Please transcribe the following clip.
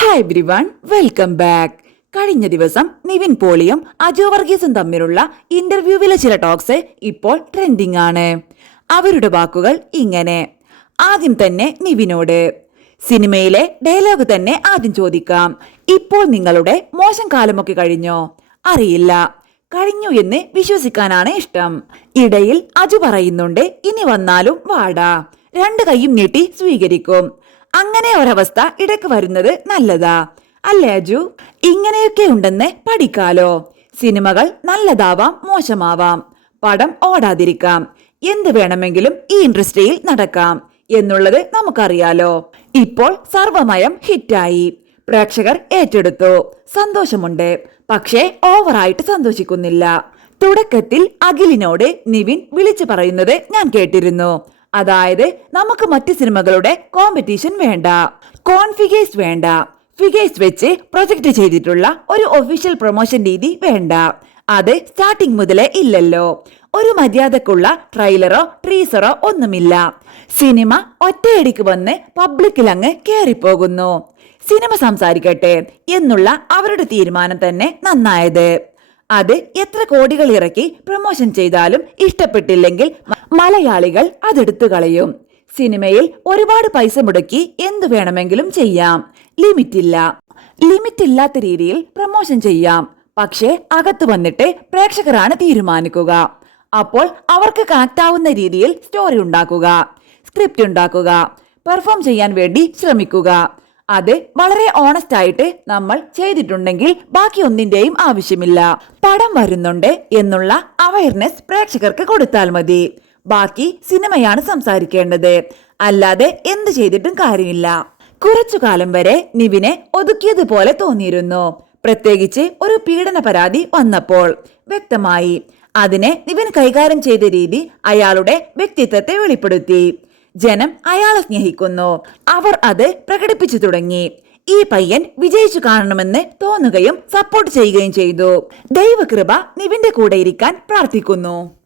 Hi everyone welcome back കഴിഞ്ഞ ദിവസം നിവിൻ പോളിയും അജോ വർഗീസും തമ്മിലുള്ള ഇന്റർവ്യൂവിലെ ചില ടോക്സ് ഇപ്പോൾ ട്രെൻഡിംഗ് ആണ്. അവരുടെ വാക്കുകൾ ഇങ്ങനെ. ആദ്യം തന്നെ നിവിനോട്. സിനിമയിലെ ഡയലോഗ് തന്നെ ആദ്യം ചോദിക്കാം. ഇപ്പോൾ നിങ്ങളുടെ മോശം കാലമൊക്കെ കഴിഞ്ഞോ? അറിയില്ല. കഴിഞ്ഞു എന്ന് വിശ്വസിക്കാനാണ് ഇഷ്ടം. ഇടയിൽ അജു പറയുന്നുണ്ട് ഇനി വന്നാലും വാടാ. രണ്ട് കൈയും നീട്ടി സ്വീകരിക്കും. അങ്ങനെ ഒരവസ്ഥ ഇടയ്ക്ക് വരുന്നത് നല്ലതാ. അല്ലേ അജു? ഇങ്ങനെയൊക്കെ ഉണ്ടെന്ന് പഠിക്കാലോ. സിനിമകൾ നല്ലതാവാം മോശമാവാം. പടം ഓടാതിരിക്കാം. എന്ത് വേണമെങ്കിലും ഈ ഇൻഡസ്ട്രിയിൽ നടക്കാം എന്നുള്ളത് നമുക്കറിയാലോ. ഇപ്പോൾ സർവമയം ഹിറ്റായി. പ്രേക്ഷകർ ഏറ്റെടുത്തു. സന്തോഷമുണ്ട്. പക്ഷേ ഓവറായിട്ട് സന്തോഷിക്കുന്നില്ല. തുടക്കത്തിൽ അഖിലിനോട് നിവിൻ വിളിച്ചു പറയുന്നത് ഞാൻ കേട്ടിരുന്നു. അതായത് നമുക്ക് മറ്റു സിനിമകളുടെ കോമ്പറ്റീഷൻ വേണ്ട. കോൺഫിഗേഴ്സ് വേണ്ട. ഫിഗേഴ്സ് വെച്ച് പ്രൊജക്ട് ചെയ്തിട്ടുള്ള ഒരു ഒഫീഷ്യൽ പ്രൊമോഷൻ രീതി വേണ്ട. അത് സ്റ്റാർട്ടിംഗ് മുതലേ ഇല്ലല്ലോ. ഒരു മര്യാദക്കുള്ള ട്രെയിലറോ ട്രീസറോ ഒന്നുമില്ല. സിനിമ ഒറ്റയടിക്ക് വന്ന് പബ്ലിക്കിൽ അങ്ങ് കയറിപ്പോകുന്നു സിനിമ സംസാരിക്കട്ടെ എന്നുള്ള അവരുടെ തീരുമാനം തന്നെ നന്നായത്. അത് എത്ര കോടികൾ ഇറക്കി പ്രൊമോഷൻ ചെയ്താലും ഇഷ്ടപ്പെട്ടില്ലെങ്കിൽ മലയാളികൾ അതെടുത്തു കളയും. സിനിമയിൽ ഒരുപാട് പൈസ മുടക്കി എന്തു വേണമെങ്കിലും ചെയ്യാം. ലിമിറ്റില്ല. ലിമിറ്റ് ഇല്ലാത്ത രീതിയിൽ പ്രൊമോഷൻ ചെയ്യാം. പക്ഷേ അകത്ത് വന്നിട്ട് പ്രേക്ഷകരാണ് തീരുമാനിക്കുക. അപ്പോൾ അവർക്ക് കണക്റ്റാവുന്ന രീതിയിൽ സ്റ്റോറി ഉണ്ടാക്കുക. സ്ക്രിപ്റ്റ് ഉണ്ടാക്കുക. പെർഫോം ചെയ്യാൻ വേണ്ടി ശ്രമിക്കുക. അത് വളരെ ഓണസ്റ്റ് ആയിട്ട് നമ്മൾ ചെയ്തിട്ടുണ്ടെങ്കിൽ ബാക്കി ഒന്നിന്റെയും ആവശ്യമില്ല. പടം വരുന്നുണ്ട് എന്നുള്ള അവയർനെസ് പ്രേക്ഷകർക്ക് കൊടുത്താൽ മതി. ബാക്കി സിനിമയാണ് സംസാരിക്കേണ്ടത്. അല്ലാതെ എന്ത് ചെയ്തിട്ടും കാര്യമില്ല. കുറച്ചു കാലം വരെ നിവിനെ ഒതുക്കിയതുപോലെ തോന്നിയിരുന്നു. പ്രത്യേകിച്ച് ഒരു പീഡന പരാതി വന്നപ്പോൾ വ്യക്തമായി. അതിനെ നിവിൻ കൈകാര്യം ചെയ്ത രീതി അയാളുടെ വ്യക്തിത്വത്തെ വെളിപ്പെടുത്തി. ജനം അയാളെ സ്നേഹിക്കുന്നു. അവർ അത് പ്രകടിപ്പിച്ചു തുടങ്ങി. ഈ പയ്യൻ വിജയിച്ചു കാണണമെന്ന് തോന്നുകയും സപ്പോർട്ട് ചെയ്യുകയും ചെയ്തു. ദൈവകൃപ നിവിന്റെ കൂടെ ഇരിക്കാൻ പ്രാർത്ഥിക്കുന്നു.